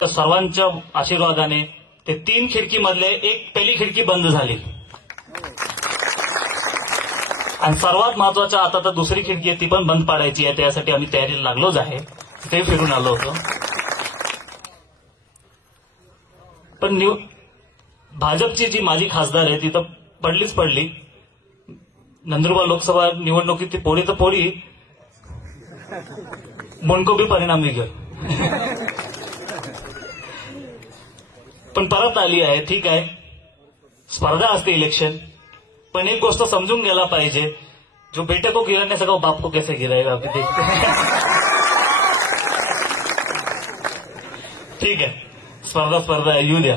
तर सर्वांच्या आशीर्वादाने ते 3 खिडकीमधले एक पहिली खिडकी बंद झाली आणि सर्वात महत्वाचं आता तर दुसरी खिडकी आहे ती पण बंद पाडायची आहे. त्यासाठी आम्ही तयारीला लागलोच आहे. ते फिरून आलो होतो. पण भाजपची जी माजी खासदार आहे ती तर पडलीच पडली. नंदुरबार लोकसभा निवडणुकीत ती पोळी तर पोळी मुनको भी परिणाम निघेल. पण परत आली आहे. ठीक आहे, स्पर्धा असते इलेक्शन, पण एक गोष्ट समजून घ्यायला पाहिजे, जो बेटे को गिरा नहीं सका बाप को कैसे गिराएगा अभी देखते हैं. ठीक आहे, स्पर्धा येऊ द्या.